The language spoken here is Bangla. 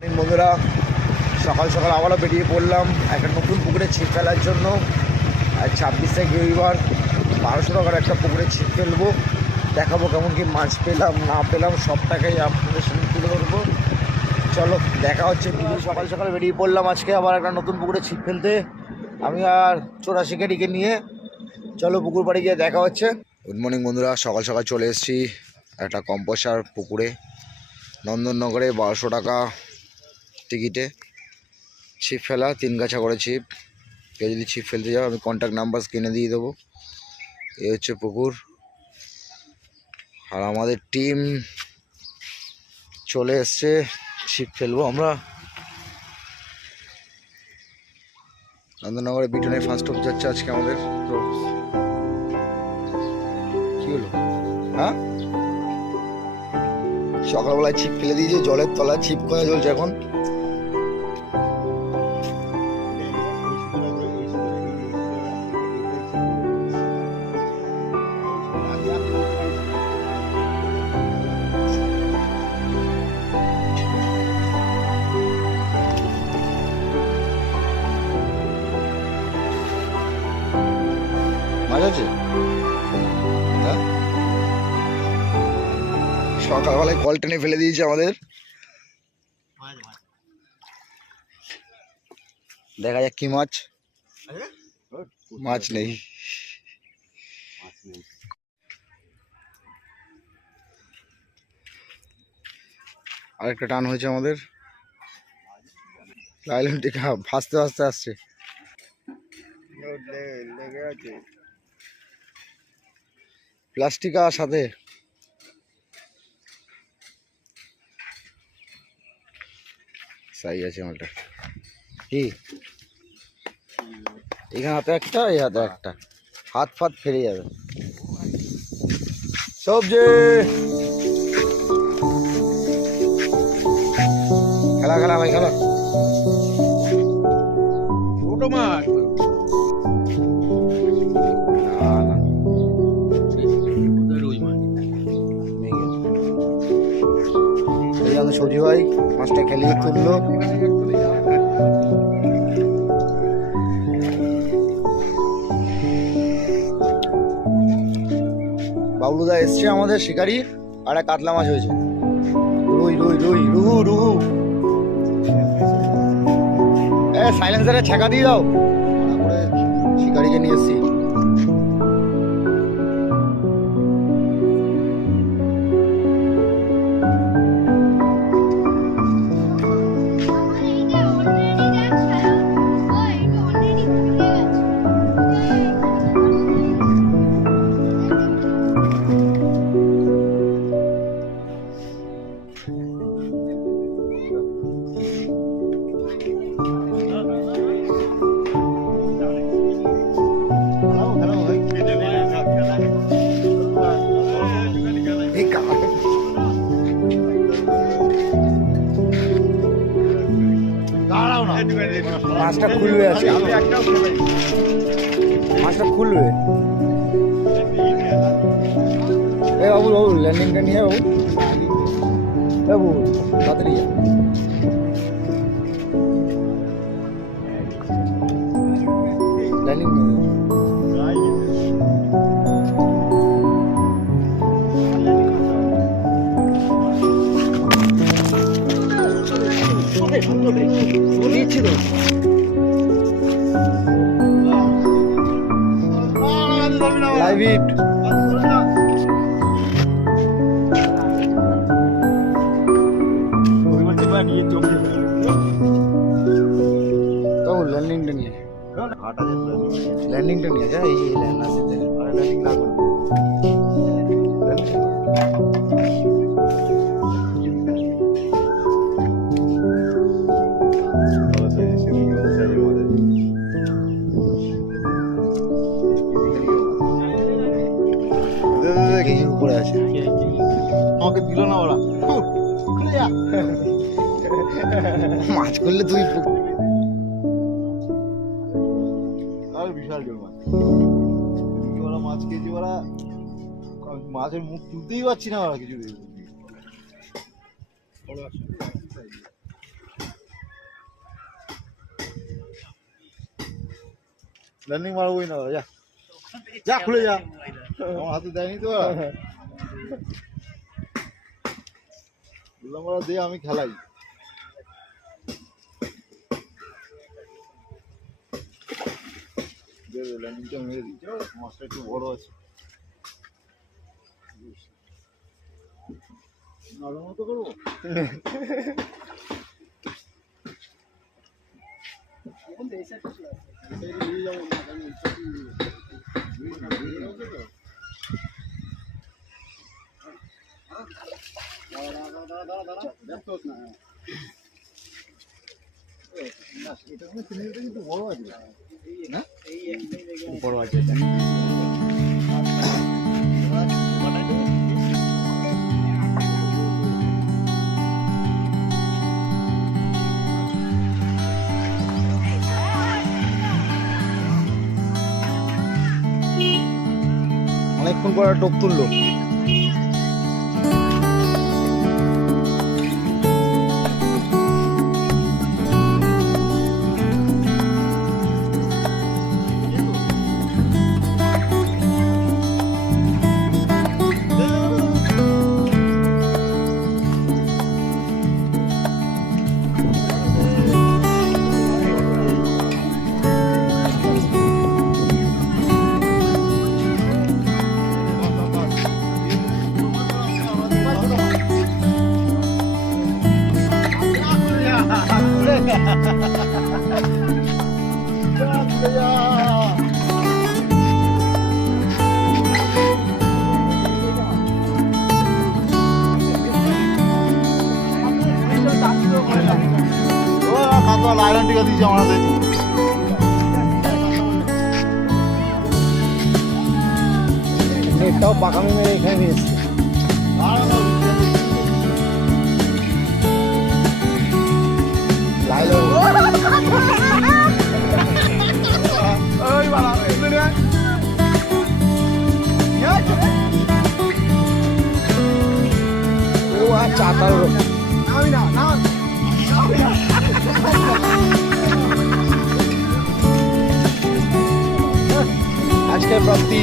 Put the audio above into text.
বন্ধুরা, সকাল সকাল আবারও বেরিয়ে পড়লাম একটা নতুন পুকুরে ছিপ ফেলার জন্য। আর 26 তারিখ রবিবার 1200 টাকার একটা পুকুরে ছিপ ফেলবো। দেখাবো কেমন কি মাছ পেলাম না পেলাম, সবটাকেই আপনাদের সঙ্গে তুলে ধরবো। চলো দেখা হচ্ছে। সকাল সকাল বেরিয়ে পড়লাম আজকে আবার একটা নতুন পুকুরে ছিপ ফেলতে, আমি আর 84 শিকারিকে নিয়ে। চলো পুকুর পাড়ে গিয়ে দেখা হচ্ছে। গুড মর্নিং বন্ধুরা, সকাল সকাল চলে এসেছি একটা কম্পোসার পুকুরে, নন্দননগরে 1200 টাকা টিকিটে ছিপ ফেলা, 3 গাছা করে ছিপ। কেউ যদি ছিপ ফেলতে যাও আমি কন্ট্যাক্ট নাম্বার কিনে দিয়ে দেবো। এই হচ্ছে পুকুর, আর আমাদের টিম চলে এসছে, ছিপ ফেলবো আমরা। নন্দননগরে বিটনের ফার্স্ট অফ যাচ্ছে আজকে আমাদের। তো কি হলো, হ্যাঁ সকালবেলায় ছিপ ফেলে দিয়েছে, জলের তলায় ছিপ খোঁজা চলছে এখন। মাছ আছে, হ্যাঁ সকালবেলায় কল টেনে ফেলে দিয়েছে আমাদের। দেখা যাক কি মাছ। মাছ নেই। আরেকটা টান হয়েছে আমাদের, লাইলনটি ভাসতে ভাসতে আসছে। প্লাস্টিকা সাথে সাই আছে আমারটা। কি এখানে হাতে একটা, এই হাতে একটা, হাত ফাত ফেরে যাবে। সবজি খেলা খেলা ভাই খেলা। ছোট মাছ সবজি ভাই মাছটা খেলিয়ে তুললো। বাবলুদা এসছে আমাদের শিকারি, আর একটা কাতলা মাছ হয়েছে। রুই রুই রুই রুহু রুহু। সাইলেন্সারে ছেঁকা দিয়ে দাও। করে শিকারিকে নিয়ে এসছি। মাছটা খুলবে আছে, মাছটা খুলবে। এ বাবু বাবু ল্যান্ডিংটা নিয়ে বাবু, বাবু তাড়াতাড়ি ল্যান্ডিং নিয়ে। দিচ্ছি তো লাইভ ইট। ল্যান্ডিংটা নিয়ে, ল্যান্ডিংটা নিয়ে যা। এই ল্যান্ড আছে, ল্যান্ডিং না করো। উপরে আছে, আমাকে দিল না ওরা। মাছ করলে তুই বিশাল জোর মাছ। ওরা মাছ খেয়েছি, ওরা মাছের মুখ তুলতেই পারছি না ওরা কিছু। ল্যান্ডিং মারবই না, যা যা খুলে যা, আমার হাতে দেয়নি তো বললাম ওরা দিয়ে আমি খেলাই। ল্যান্ডিংটা মেরে দিই, মাছটা একটু বড় আছে, নাড়ার মতো করবো। কিন্তু বড় আছে না, বড় আছে অনেকক্ষণ পর টোপ তুললো। আয়রন টিকা দিয়েছে আমাদের, নেটটাও পাকামি মেরে এখানে নিয়ে এসছে। আজকের প্রাপ্তি